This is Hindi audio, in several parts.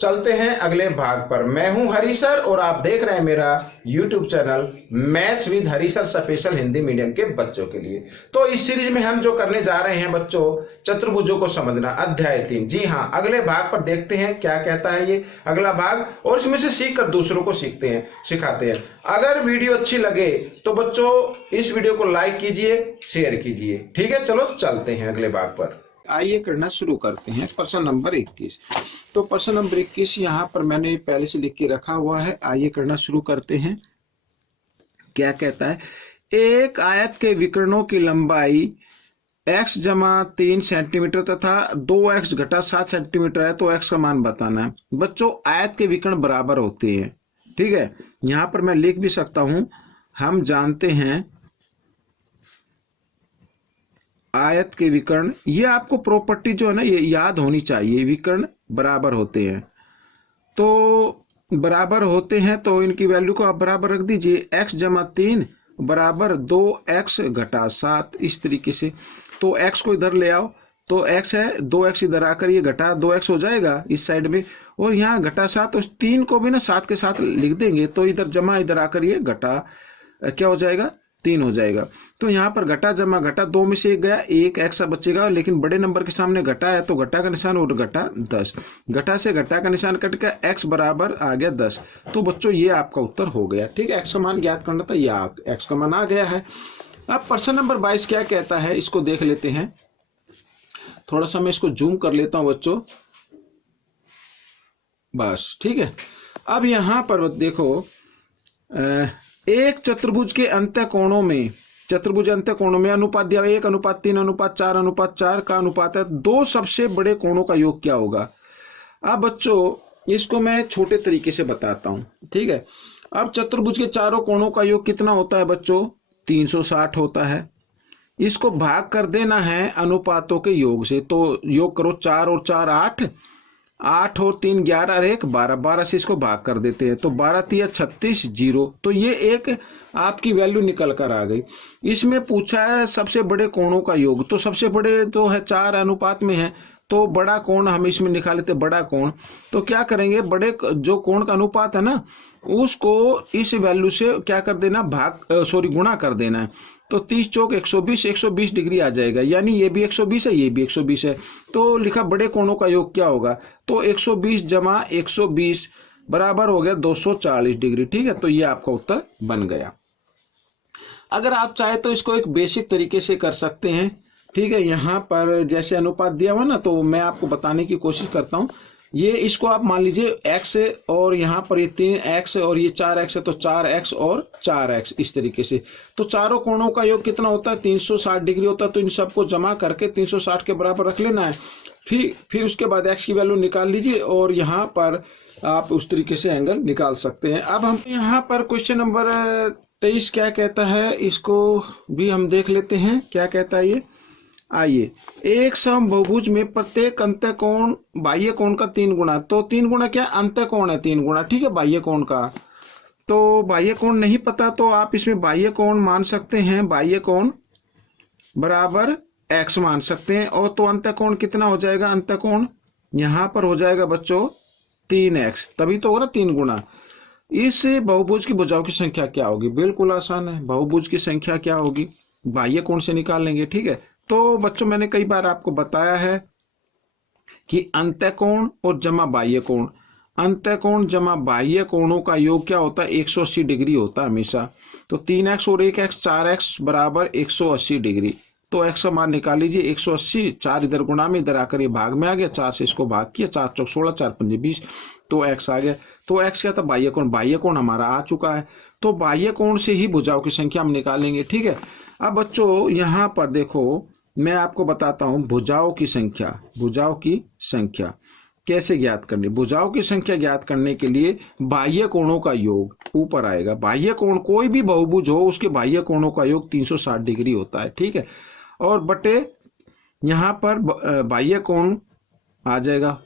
चलते हैं अगले भाग पर। मैं हूं हरी सर और आप देख रहे हैं मेरा YouTube channel maths with Hari sir special Hindi medium के बच्चों के लिए। तो इस सीरीज में हम जो करने जा रहे हैं बच्चों, चतुर्भुजों को समझना अध्याय 3। जी हाँ, अगले भाग पर देखते हैं क्या कहता है ये अगला भाग, और इसमें से सीख कर दूसरों को सिखाते हैं। अगर वीडियो अच्छी लगे तो बच्चों इस वीडियो को लाइक कीजिए, शेयर कीजिए। ठीक है, चलो चलते हैं अगले भाग पर। आइए करना शुरू करते हैं प्रश्न नंबर 21। तो प्रश्न नंबर 21 यहाँ पर मैंने पहले से लिख के रखा हुआ है। आइए करना शुरू करते हैं। क्या कहता है, एक आयत के विकर्णों की लंबाई x जमा 3 सेंटीमीटर तथा 2x घटा 7 सेंटीमीटर है, तो x का मान बताना है। बच्चों आयत के विकर्ण बराबर होते हैं, ठीक है। यहाँ पर मैं लिख भी सकता हूं, हम जानते हैं आयत के विकर्ण, ये आपको प्रॉपर्टी जो है ना ये याद होनी चाहिए। विकर्ण बराबर होते हैं, तो बराबर होते हैं तो इनकी वैल्यू को आप बराबर रख दीजिए। x जमा 3 बराबर 2x घटा 7, इस तरीके से। तो x को इधर ले आओ, तो x है 2x इधर आकर ये घटा 2x हो जाएगा इस साइड में, और यहाँ घटा 7, तो 3 को भी ना 7 के साथ लिख देंगे, तो इधर जमा इधर आकर ये घटा क्या हो जाएगा, 3 हो जाएगा। तो यहाँ पर घटा जमा घटा 2 में से 1 गया, 1 एक्स्ट्रा बचेगा, लेकिन बड़े नंबर के सामने घटा है तो घटा का निशान और घटा 10, घटा से घटा का निशान कट गया, x बराबर आ गया 10। तो बच्चों ये आपका उत्तर हो गया। ठीक है, x का मान ज्ञात करना था, ये x का मान आ गया है। अब प्रश्न नंबर 22 क्या कहता है, इसको देख लेते हैं। थोड़ा सा मैं इसको जूम कर लेता हूं बच्चों, बस ठीक है। अब यहां पर देखो, एक चतुर्भुज के अंत्य कोणों में, चतुर्भुज अंत्य कोणों में अनुपात दिया 1:3:4:4 का अनुपात है, 2 सबसे बड़े कोणों का योग क्या होगा। अब बच्चों इसको मैं छोटे तरीके से बताता हूं, ठीक है। अब चतुर्भुज के चारों कोणों का योग कितना होता है बच्चों, 360 होता है। इसको भाग कर देना है अनुपातों के योग से, तो योग करो, 4 और 4 8, 8 और 3 11 और 1 12, 12 से इसको भाग कर देते हैं, तो 12 3 36 0। तो ये एक आपकी वैल्यू निकल कर आ गई। इसमें पूछा है सबसे बड़े कोणों का योग, तो सबसे बड़े तो है 4 अनुपात में है, तो बड़ा कोण हम इसमें निकाल लेते, बड़ा कोण। तो क्या करेंगे, बड़े जो कोण का अनुपात है ना उसको इस वैल्यू से क्या कर देना, गुणा कर देना है। तो 30 चौक 120, 120 डिग्री आ जाएगा, यानी ये भी 120 है, ये भी 120 है। तो लिखा बड़े कोणों का योग क्या होगा, तो 120 जमा 120 बराबर हो गया 240 डिग्री। ठीक है, तो ये आपका उत्तर बन गया। अगर आप चाहे तो इसको एक बेसिक तरीके से कर सकते हैं, ठीक है। यहाँ पर जैसे अनुपात दिया हुआ ना, तो मैं आपको बताने की कोशिश करता हूँ। ये इसको आप मान लीजिए x और यहाँ पर ये 3x और ये 4x है, तो 4x और 4x इस तरीके से। तो चारों कोणों का योग कितना होता है, 360 डिग्री होता है। तो इन सबको जमा करके 360 के बराबर रख लेना है। फिर उसके बाद x की वैल्यू निकाल लीजिए, और यहाँ पर आप उस तरीके से एंगल निकाल सकते हैं। अब हम यहाँ पर क्वेश्चन नंबर 23 क्या कहता है, इसको भी हम देख लेते हैं क्या कहता है ये। आइए, एक समबहुभुज में प्रत्येक अंत्य कोण बाह्य कोण का 3 गुना, तो 3 गुना क्या, अंत्य कोण है 3 गुना, ठीक है, बाह्य कोण का। तो बाह्य कोण नहीं पता तो आप इसमें बाह्य कोण मान सकते हैं, बाह्य कोण बराबर x मान सकते हैं। और तो अंत्य कोण कितना हो जाएगा, अंत्य कोण यहाँ पर हो जाएगा बच्चों 3x, तभी तो होगा ना 3 गुना। इस बहुभुज की भुजाओं की संख्या क्या होगी, बिल्कुल आसान है, बहुभुज की संख्या क्या होगी, बाह्य कोण से निकाल लेंगे। ठीक है, तो बच्चों मैंने कई बार आपको बताया है कि अंत्य कोण और जमा बाह्य कोण, अंत्य कोण जमा बाह्य कोणों का योग क्या होता है, 180 डिग्री होता है हमेशा। तो 3x और 1x 4x बराबर 180 डिग्री। तो x का मान निकाल लीजिए, 180, 4 इधर गुणा में, इधर आकर ये भाग में आ गया, 4 से इसको भाग किया, 4 चौक 16, 4 पंजे 20, तो x आ गया। तो x क्या था, बाह्य कोण, बाह्य कोण हमारा आ चुका है। तो बाह्य कोण से ही भुजाओं की संख्या हम निकालेंगे। ठीक है, अब बच्चों यहाँ पर देखो मैं आपको बताता हूं भुजाओं की संख्या, भुजाओं की संख्या कैसे ज्ञात करनी। भुजाओं की संख्या ज्ञात करने के लिए बाह्य कोणों का योग ऊपर आएगा। बाह्य कोण कोई भी बहुभुज हो उसके बाह्य कोणों का योग 360 डिग्री होता है, ठीक है। और बटे यहाँ पर बाह्य कोण आ जाएगा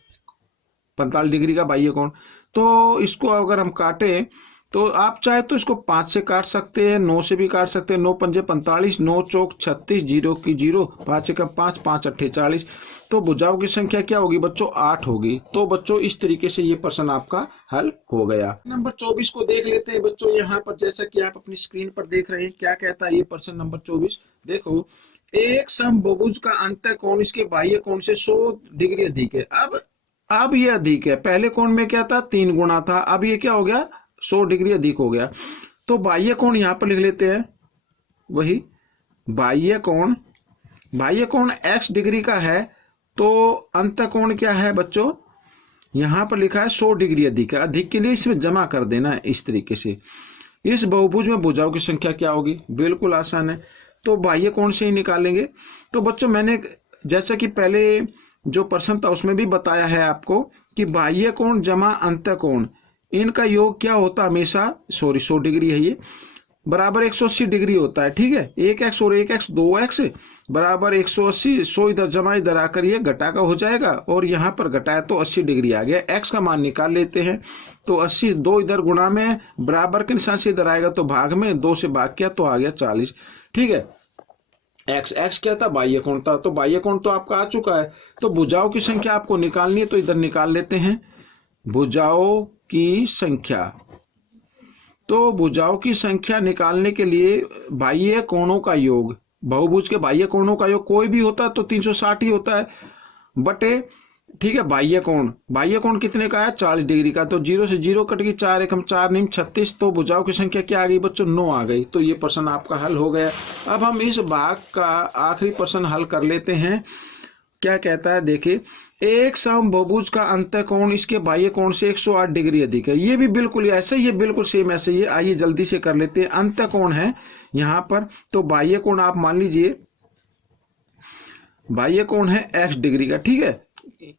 45 डिग्री का बाह्य कोण। तो इसको अगर हम काटें तो आप चाहे तो इसको 5 से काट सकते हैं, 9 से भी काट सकते हैं। 9 पंजे 45, 9 चौक 36, 0 की 0, 5 एकम 5, 5 अट्ठे 40। तो भुजाओं की संख्या क्या होगी बच्चों? 8 होगी। तो बच्चों इस तरीके से ये प्रश्न आपका हल हो गया। नंबर 24 को देख लेते हैं बच्चों। यहाँ पर जैसा कि आप अपनी स्क्रीन पर देख रहे हैं, क्या कहता है ये प्रश्न नंबर 24। देखो, एक समबहुभुज का अंतः कोण इसके बाह्य कोण से 100 डिग्री अधिक है। अब ये अधिक है। पहले कोण में क्या था? 3 गुना था। अब ये क्या हो गया? 100 डिग्री अधिक हो गया। तो बाह्य कोण यहां पर लिख लेते हैं। वही बाह्य कोण x डिग्री का है। तो अंतः कोण क्या है बच्चों? यहां पर लिखा है 100 डिग्री अधिक है। अधिक के लिए इसमें जमा कर देना है इस तरीके से। इस बहुभुज में भुजाओं की संख्या क्या होगी? बिल्कुल आसान है। तो बाह्य कोण से ही निकालेंगे। तो बच्चों मैंने जैसा कि पहले जो प्रश्न था उसमें भी बताया है आपको कि बाह्य कोण जमा अंतः कोण, इनका योग क्या होता है हमेशा? 100 डिग्री है ये, बराबर 180 डिग्री होता है। ठीक है, 1x और 1x 2x बराबर 180। 100 इधर जमा इधर आकर ये घटा का हो जाएगा और यहाँ पर घटाया तो 80 डिग्री आ गया। x का मान निकाल लेते हैं। तो 80, 2 इधर गुणा में, बराबर के निशान से इधर आएगा तो भाग में, 2 से भाग किया तो आ गया 40। ठीक है, x क्या था? बाह्य कोण था। तो बाह्य कोण तो आपका आ चुका है। तो भुजाओं की संख्या आपको निकालनी है, तो इधर निकाल लेते हैं भुजाओं की संख्या। तो भुजाओं की संख्या निकालने के लिए बाह्य कोणों का योग, बहुभुज के बाह्य कोणों का योग कोई भी होता तो 360 ही होता है बटे, ठीक है, बाह्य कोण कितने का है? 40 डिग्री का। तो 0 से 0 कट गई, 4 एकम 4 निम 36। तो भुजाओं की संख्या क्या आ गई बच्चों? 9 आ गई। तो ये प्रश्न आपका हल हो गया। अब हम इस भाग का आखिरी प्रश्न हल कर लेते हैं। क्या कहता है देखिए, एक समबहुभुज का अंतः कोण इसके बाह्य कोण से 108 डिग्री अधिक है। ये भी बिल्कुल ऐसा ही है, बिल्कुल सेम ऐसे ही है। आइए जल्दी से कर लेते हैं। अंतः कोण है यहां पर, तो बाह्य कोण आप मान लीजिए, बाह्य कोण है x डिग्री का। ठीक है,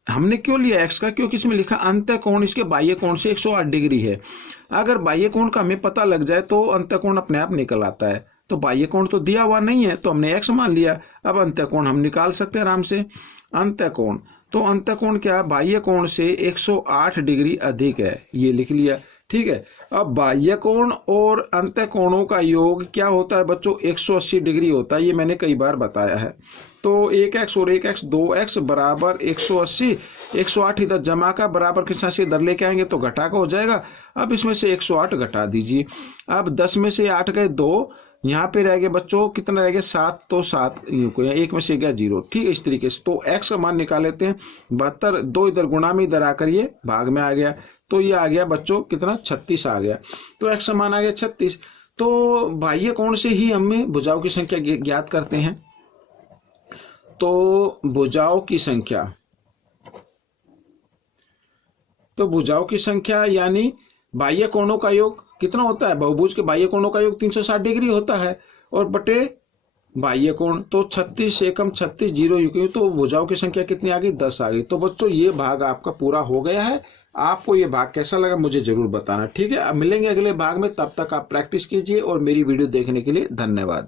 हमने क्यों लिया x का? क्योंकि इसमें लिखा अंतः कोण इसके बाह्य कोण से 108 डिग्री है। अगर बाह्य कोण का हमें पता लग जाए तो अंतः कोण अपने आप निकल आता है। तो बाह्य कोण तो दिया हुआ नहीं है तो हमने x मान लिया। अब अंतः कोण हम निकाल सकते हैं आराम से। अंतः कोण, तो अंतः कोण क्या? बाह्य कोण से 108 डिग्री अधिक है, ये लिख लिया। ठीक है, अब बाह्य कोण और अंतः कोणों का योग क्या होता है बच्चों? 180 डिग्री होता है। ये मैंने कई बार बताया है। तो 1x और 1x 2x बराबर 180। 108 इधर जमा का, बराबर के साथ से इधर लेके आएंगे तो घटा का हो जाएगा। अब इसमें से 108 घटा दीजिए। अब 10 में से 8 गए 2, यहाँ पे रह गए बच्चों कितना रह गया? 7। तो 7 1 में से गया 0। ठीक है, इस तरीके से। तो x का मान निकाल लेते हैं। 72, 2 इधर गुणा में, इधर आकर ये भाग में आ गया। तो ये आ गया बच्चों कितना? 36 आ गया। तो x का मान आ गया 36। तो बाह्य कोण से ही हमें भुजाओं की संख्या ज्ञात करते हैं। तो भुजाओं की संख्या यानी बाह्य कोणों का योग कितना होता है? बहुभुज के बाह्य कोणों का योग 360 डिग्री होता है और बटे बाह्य कोण, तो 36 एकम 36 0 तो भुजाओं की संख्या कितनी आ गई? 10 आ गई। तो बच्चों ये भाग आपका पूरा हो गया है। आपको ये भाग कैसा लगा मुझे जरूर बताना। ठीक है, अब मिलेंगे अगले भाग में। तब तक आप प्रैक्टिस कीजिए और मेरी वीडियो देखने के लिए धन्यवाद।